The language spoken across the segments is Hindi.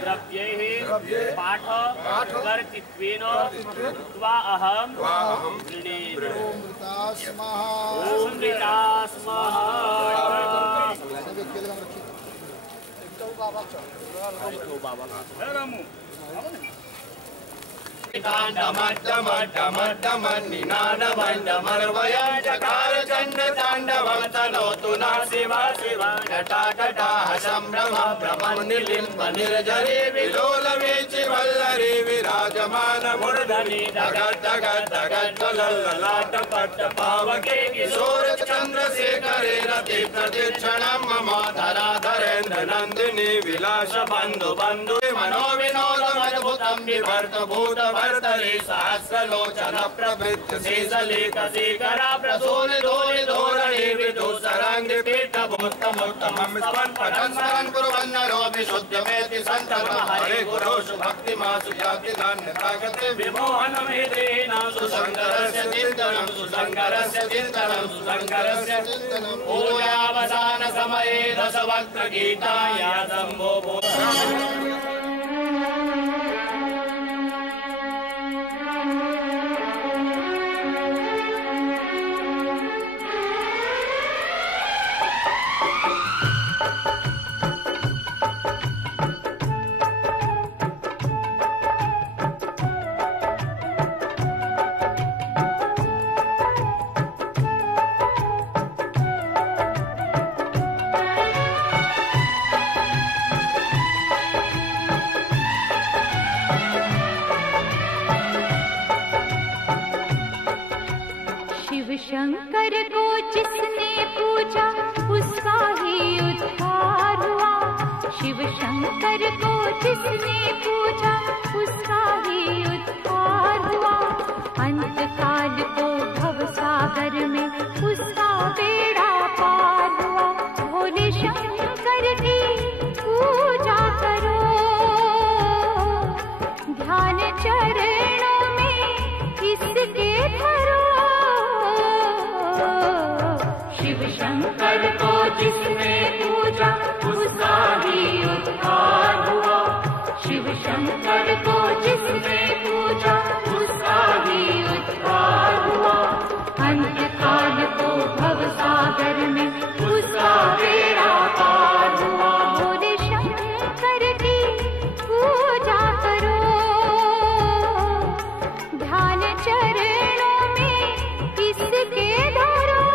द्रव्यैः पाठ कर्तृत्वेन त्वा अहं गृणीमि। ओम मृता स्मः। ताण्डमड्डमड्डमड्डमन्निनादमण्डमर्वयं चकार चण्ड ताण्डवं तनोतु न शिवा शिवा नटाटटाः सम्भ्रम भ्रमन्निलिम्ब निर्जरी विलोलवीचि वल्लरी विराजमान मूर्धनि धगत् धगत् धगत् लल्ललाट पट्ट पावके किशोर चन्द्रशेखरे रति प्रतिक्षणं मम धराधरेन्द्र नन्दिनी विलास बन्धु बन्धु मनोविनोदमद्भुतं विभर्त भूत वर्तरे सहस्रलोचन प्रभृत शेषलेख शेखरा प्रसून धोरि धोरणे विदुसराङ्गि पीठभूतमुत्तमं स्तवन् पठन् स्मरन् कुर्वन् नरो विशुद्धमेति सन्ततं हरे गुरोषु भक्तिमासु याति नान्यथागते विमोहनमेतेन सुसङ्गरस्य चिन्तनं सुसङ्गरस्य चिन्तनं सुसङ्गरस्य चिन्तनं पूजावसान समये रसवक्त्र गीताया शम्भो शंकर को जिसने पूजा उसका ही उद्धार हुआ। शिव शंकर को जिसने पूजा उसका ही उद्धार हुआ। अंत काल को भव सागर में उसका बेड़ा पार हुआ। भोले शंकर की पूजा करो, ध्यान चरणों में इसके धरो। शिव शंकर को जिसने पूजा उसका ही उद्धार हुआ। शिव शंकर को जिसने पूजा उसका ही उद्धार हुआ। अंत काल को भव सागर में उसका बेड़ा पार हुआ। भोले शंकर की पूजा करो, ध्यान चरणों में इसके धरो।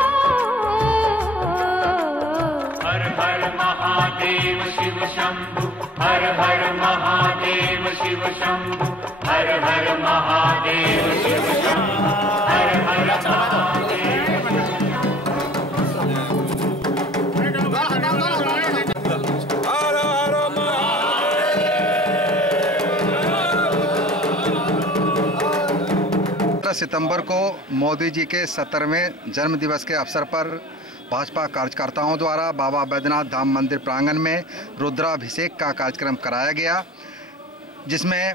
हर हर महादेव शिव शंभु, हर हर महादेव शिव शंभु, हर हर महादेव शिव शंभु, हर हर महादेव। हर हर 17 सितंबर को मोदी जी के 17वें जन्म दिवस के अवसर पर भाजपा कार्यकर्ताओं द्वारा बाबा बैद्यनाथ धाम मंदिर प्रांगण में रुद्राभिषेक का कार्यक्रम कराया गया, जिसमें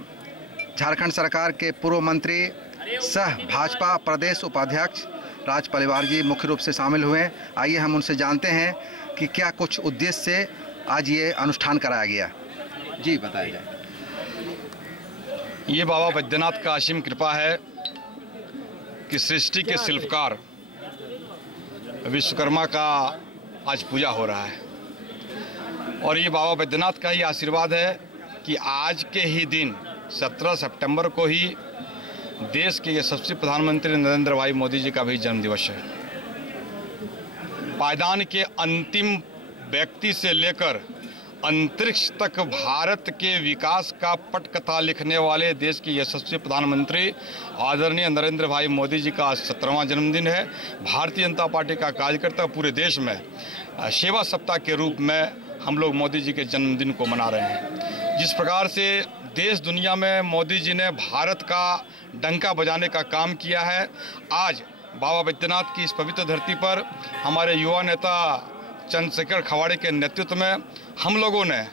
झारखंड सरकार के पूर्व मंत्री सह भाजपा प्रदेश उपाध्यक्ष राज परिवार जी मुख्य रूप से शामिल हुए। आइए हम उनसे जानते हैं कि क्या कुछ उद्देश्य से आज ये अनुष्ठान कराया गया। जी बताया जाए। ये बाबा बैद्यनाथ का असीम कृपा है कि सृष्टि के शिल्पकार विश्वकर्मा का आज पूजा हो रहा है, और ये बाबा बैद्यनाथ का ही आशीर्वाद है कि आज के ही दिन 17 सितंबर को ही देश के यशस्वी प्रधानमंत्री नरेंद्र भाई मोदी जी का भी जन्मदिवस है। पायदान के अंतिम व्यक्ति से लेकर अंतरिक्ष तक भारत के विकास का पटकथा लिखने वाले देश के यशस्वी प्रधानमंत्री आदरणीय नरेंद्र भाई मोदी जी का 17वां जन्मदिन है। भारतीय जनता पार्टी का कार्यकर्ता पूरे देश में सेवा सप्ताह के रूप में हम लोग मोदी जी के जन्मदिन को मना रहे हैं। जिस प्रकार से देश दुनिया में मोदी जी ने भारत का डंका बजाने का काम किया है, आज बाबा बैद्यनाथ की इस पवित्र धरती पर हमारे युवा नेता चंद्रशेखर खवाड़े के नेतृत्व में हम लोगों ने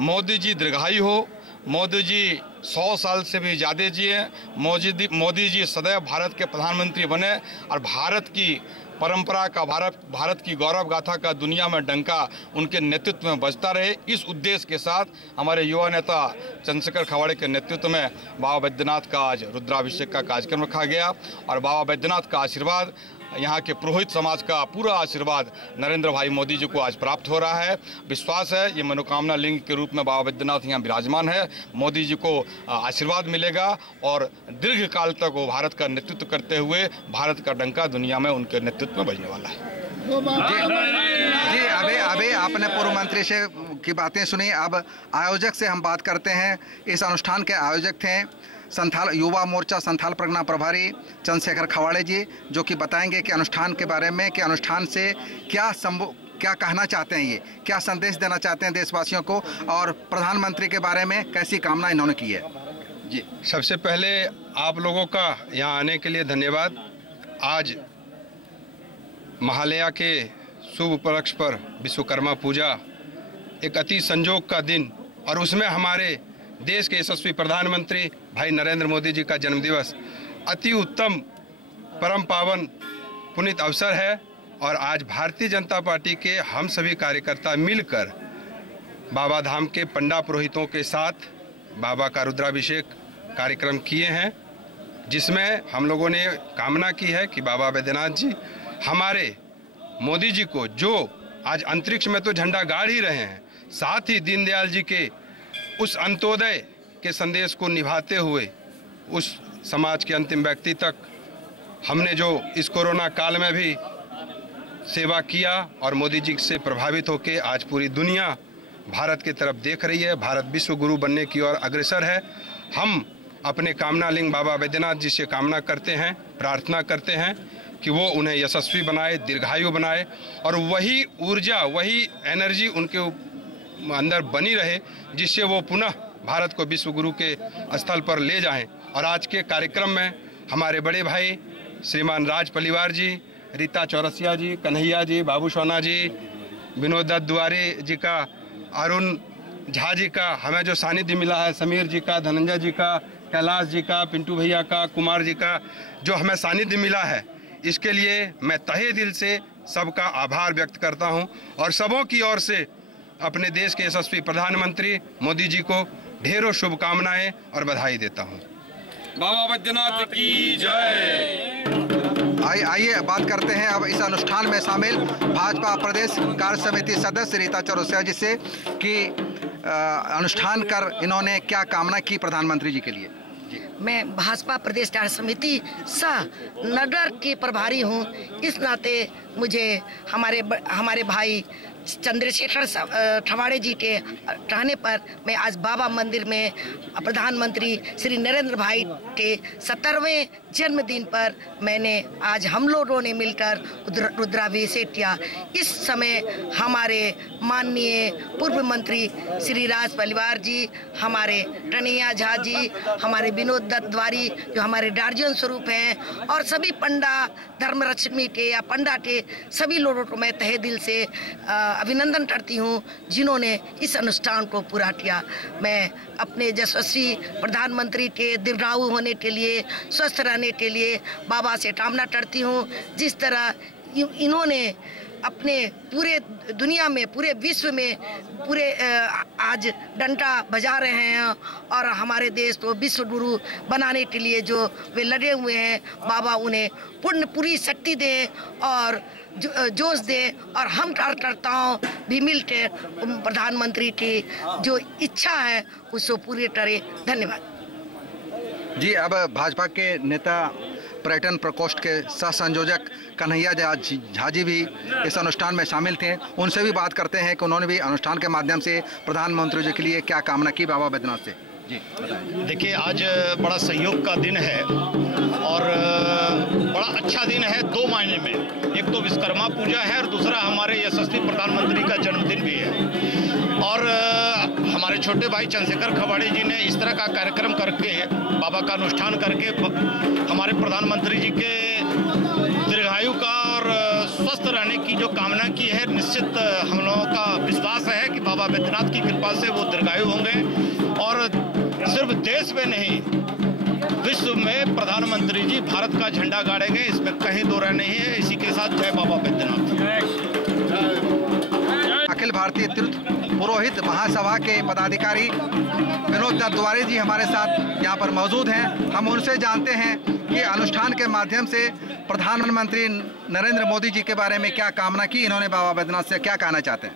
मोदी जी दीर्घायु हो, मोदी जी 100 साल से भी ज़्यादा जिए। मोदी जी सदैव भारत के प्रधानमंत्री बने और भारत की परंपरा का, भारत की गौरव गाथा का दुनिया में डंका उनके नेतृत्व में बजता रहे। इस उद्देश्य के साथ हमारे युवा नेता चंद्रशेखर खवाड़े के नेतृत्व में बाबा बैद्यनाथ का आज रुद्राभिषेक का कार्यक्रम रखा गया और बाबा बैद्यनाथ का आशीर्वाद, यहाँ के पुरोहित समाज का पूरा आशीर्वाद नरेंद्र भाई मोदी जी को आज प्राप्त हो रहा है। विश्वास है ये मनोकामना लिंग के रूप में बाबा बैद्यनाथ यहाँ विराजमान है। मोदी जी को आशीर्वाद मिलेगा और दीर्घ काल तक वो भारत का नेतृत्व करते हुए भारत का डंका दुनिया में उनके नेतृत्व में बजने वाला है। जी अभी आपने पूर्व मंत्री से की बातें सुनी। अब आयोजक से हम बात करते हैं। इस अनुष्ठान के आयोजक थे संथाल युवा मोर्चा संथाल परगना प्रभारी चंद्रशेखर खवाड़े जी, जो कि बताएंगे कि अनुष्ठान के बारे में, कि अनुष्ठान से क्या कहना चाहते हैं, ये क्या संदेश देना चाहते हैं देशवासियों को, और प्रधानमंत्री के बारे में कैसी कामना इन्होंने की है। जी, सबसे पहले आप लोगों का यहाँ आने के लिए धन्यवाद। आज महालया के शुभ उपलक्ष्य पर विश्वकर्मा पूजा एक अति संजोग का दिन, और उसमें हमारे देश के यशस्वी प्रधानमंत्री भाई नरेंद्र मोदी जी का जन्मदिवस अति उत्तम परम पावन पुनीत अवसर है। और आज भारतीय जनता पार्टी के हम सभी कार्यकर्ता मिलकर बाबा धाम के पंडा पुरोहितों के साथ बाबा का रुद्राभिषेक कार्यक्रम किए हैं, जिसमें हम लोगों ने कामना की है कि बाबा बैद्यनाथ जी हमारे मोदी जी को, जो आज अंतरिक्ष में तो झंडा गाड़ ही रहे हैं, साथ ही दीनदयाल जी के उस अंत्योदय के संदेश को निभाते हुए उस समाज के अंतिम व्यक्ति तक हमने जो इस कोरोना काल में भी सेवा किया और मोदी जी से प्रभावित होकर आज पूरी दुनिया भारत की तरफ देख रही है। भारत विश्व गुरु बनने की ओर अग्रसर है। हम अपने कामना लिंग बाबा बैद्यनाथ जी से कामना करते हैं, प्रार्थना करते हैं कि वो उन्हें यशस्वी बनाए, दीर्घायु बनाए, और वही ऊर्जा, वही एनर्जी उनके अंदर बनी रहे, जिससे वो पुनः भारत को विश्व गुरु के स्थल पर ले जाएं। और आज के कार्यक्रम में हमारे बड़े भाई श्रीमान राज पलिवार जी, रीता चौरसिया जी, कन्हैया जी, बाबू सोना जी, विनोद दत्त दुआरे जी का, अरुण झा जी का हमें जो सानिध्य मिला है, समीर जी का, धनंजय जी का, कैलाश जी का, पिंटू भैया का, कुमार जी का जो हमें सानिध्य मिला है, इसके लिए मैं तहे दिल से सबका आभार व्यक्त करता हूं और सबों की ओर से अपने देश के यशस्वी प्रधानमंत्री मोदी जी को ढेरों शुभकामनाएं और बधाई देता हूं। बाबा बैद्यनाथ की जय। आइए बात करते हैं अब इस अनुष्ठान में शामिल भाजपा प्रदेश कार्य समिति सदस्य रीता चौरसिया जी से कि अनुष्ठान कर इन्होंने क्या कामना की प्रधानमंत्री जी के लिए। मैं भाजपा प्रदेश कार्य समिति सह नगर के प्रभारी हूं। इस नाते मुझे हमारे भाई चंद्रशेखर खवाड़े जी के कहने पर मैं आज बाबा मंदिर में प्रधानमंत्री श्री नरेंद्र भाई के 70वें जन्मदिन पर मैंने आज हम लोगों ने मिलकर रुद्राभिषेक किया। इस समय हमारे माननीय पूर्व मंत्री श्री राज पलिवार जी, हमारे कन्हैया झा जी, हमारे विनोद दत्त द्वारी जो हमारे गार्जियन स्वरूप हैं, और सभी पंडा धर्मरक्षमी के या पंडा के सभी लोगों को मैं तहे दिल से अभिनंदन करती हूँ जिन्होंने इस अनुष्ठान को पूरा किया। मैं अपने यशस्वी प्रधानमंत्री के दीर्घायु होने के लिए, स्वस्थ रहने के लिए बाबा से कामना करती हूँ। जिस तरह इन्होंने अपने पूरे दुनिया में, पूरे विश्व में पूरे आज डंका बजा रहे हैं और हमारे देश को विश्व गुरु बनाने के लिए जो वे लगे हुए हैं, बाबा उन्हें पूरी शक्ति दें और जोश दें, और हम कार्यकर्ताओं भी मिलकर प्रधानमंत्री की जो इच्छा है उसको पूरी करें। धन्यवाद जी। अब भाजपा के नेता पर्यटन प्रकोष्ठ के सह संयोजक कन्हैया झा जी भी इस अनुष्ठान में शामिल थे। उनसे भी बात करते हैं कि उन्होंने भी अनुष्ठान के माध्यम से प्रधानमंत्री जी के लिए क्या कामना की बाबा बैद्यनाथ से। जी देखिए, आज बड़ा संयोग का दिन है और बड़ा अच्छा दिन है दो मायने में। एक तो विश्वकर्मा पूजा है और दूसरा हमारे यशस्वी प्रधानमंत्री का जन्मदिन भी है। और हमारे छोटे भाई चंद्रशेखर खवाड़े जी ने इस तरह का कार्यक्रम करके, बाबा का अनुष्ठान करके हमारे प्रधानमंत्री जी के दीर्घायु का और स्वस्थ रहने की जो कामना की है। निश्चित हम लोगों का विश्वास है कि बाबा बैद्यनाथ की कृपा से वो दीर्घायु होंगे और सिर्फ देश में नहीं विश्व में प्रधानमंत्री जी भारत का झंडा गाड़ेंगे, इसमें कहीं दो राय नहीं है। इसी के साथ जय बाबा बैद्यनाथ। अखिल भारतीय तीर्थ पुरोहित महासभा के पदाधिकारी विनोद दत्त द्वारे जी हमारे साथ यहाँ पर मौजूद हैं। हम उनसे जानते हैं कि अनुष्ठान के माध्यम से प्रधानमंत्री नरेंद्र मोदी जी के बारे में क्या कामना की, इन्होंने बाबा बैद्यनाथ से क्या कहना चाहते हैं।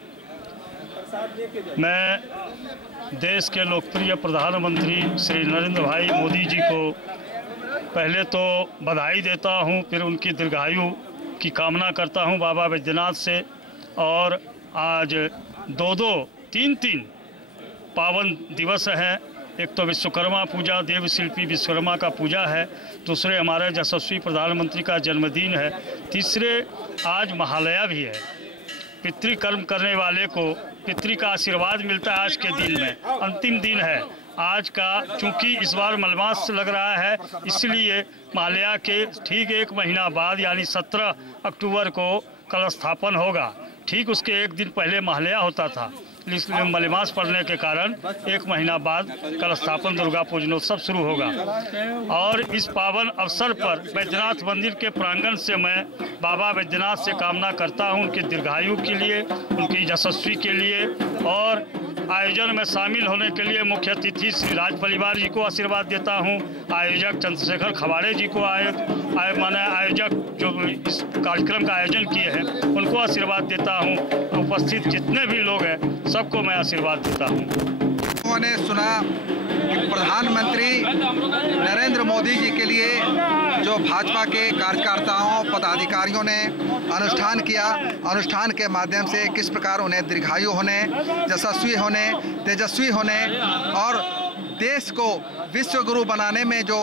मैं देश के लोकप्रिय प्रधानमंत्री श्री नरेंद्र भाई मोदी जी को पहले तो बधाई देता हूं, फिर उनकी दीर्घायु की कामना करता हूं बाबा बैद्यनाथ से। और आज दो तीन पावन दिवस हैं। एक तो विश्वकर्मा पूजा, देव शिल्पी विश्वकर्मा का पूजा है, दूसरे हमारे यशस्वी प्रधानमंत्री का जन्मदिन है, तीसरे आज महालया भी है। पितृकर्म करने वाले को पितृ का आशीर्वाद मिलता है आज के दिन में, अंतिम दिन है आज का। चूंकि इस बार मलमास लग रहा है, इसलिए महालया के ठीक एक महीना बाद यानी 17 अक्टूबर को कलश स्थापन होगा। ठीक उसके एक दिन पहले महालया होता था, इसलिए मलमास पड़ने के कारण एक महीना बाद कलश स्थापन दुर्गा पूजनोत्सव शुरू होगा। और इस पावन अवसर पर बैद्यनाथ मंदिर के प्रांगण से मैं बाबा बैद्यनाथ से कामना करता हूं उनकी दीर्घायु के लिए, उनकी यशस्वी के लिए। और आयोजन में शामिल होने के लिए मुख्य अतिथि श्री राज परिवार जी को आशीर्वाद देता हूं, आयोजक चंद्रशेखर खवाड़े जी को आयोजक जो इस कार्यक्रम का आयोजन किए हैं उनको आशीर्वाद देता हूं। उपस्थित जितने भी लोग हैं सबको मैं आशीर्वाद देता हूं। उन्होंने सुना कि प्रधानमंत्री नरेंद्र मोदी जी के लिए जो भाजपा के कार्यकर्ताओं पदाधिकारियों ने अनुष्ठान किया, अनुष्ठान के माध्यम से किस प्रकार उन्हें दीर्घायु होने, यशस्वी होने, तेजस्वी होने और देश को विश्व गुरु बनाने में जो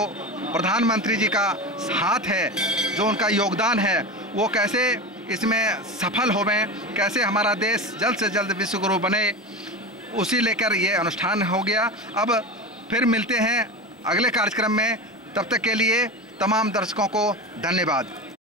प्रधानमंत्री जी का हाथ है, जो उनका योगदान है, वो कैसे इसमें सफल होवें, कैसे हमारा देश जल्द से जल्द विश्व गुरु बने, उसी लेकर ये अनुष्ठान हो गया। अब फिर मिलते हैं अगले कार्यक्रम में, तब तक के लिए तमाम दर्शकों को धन्यवाद।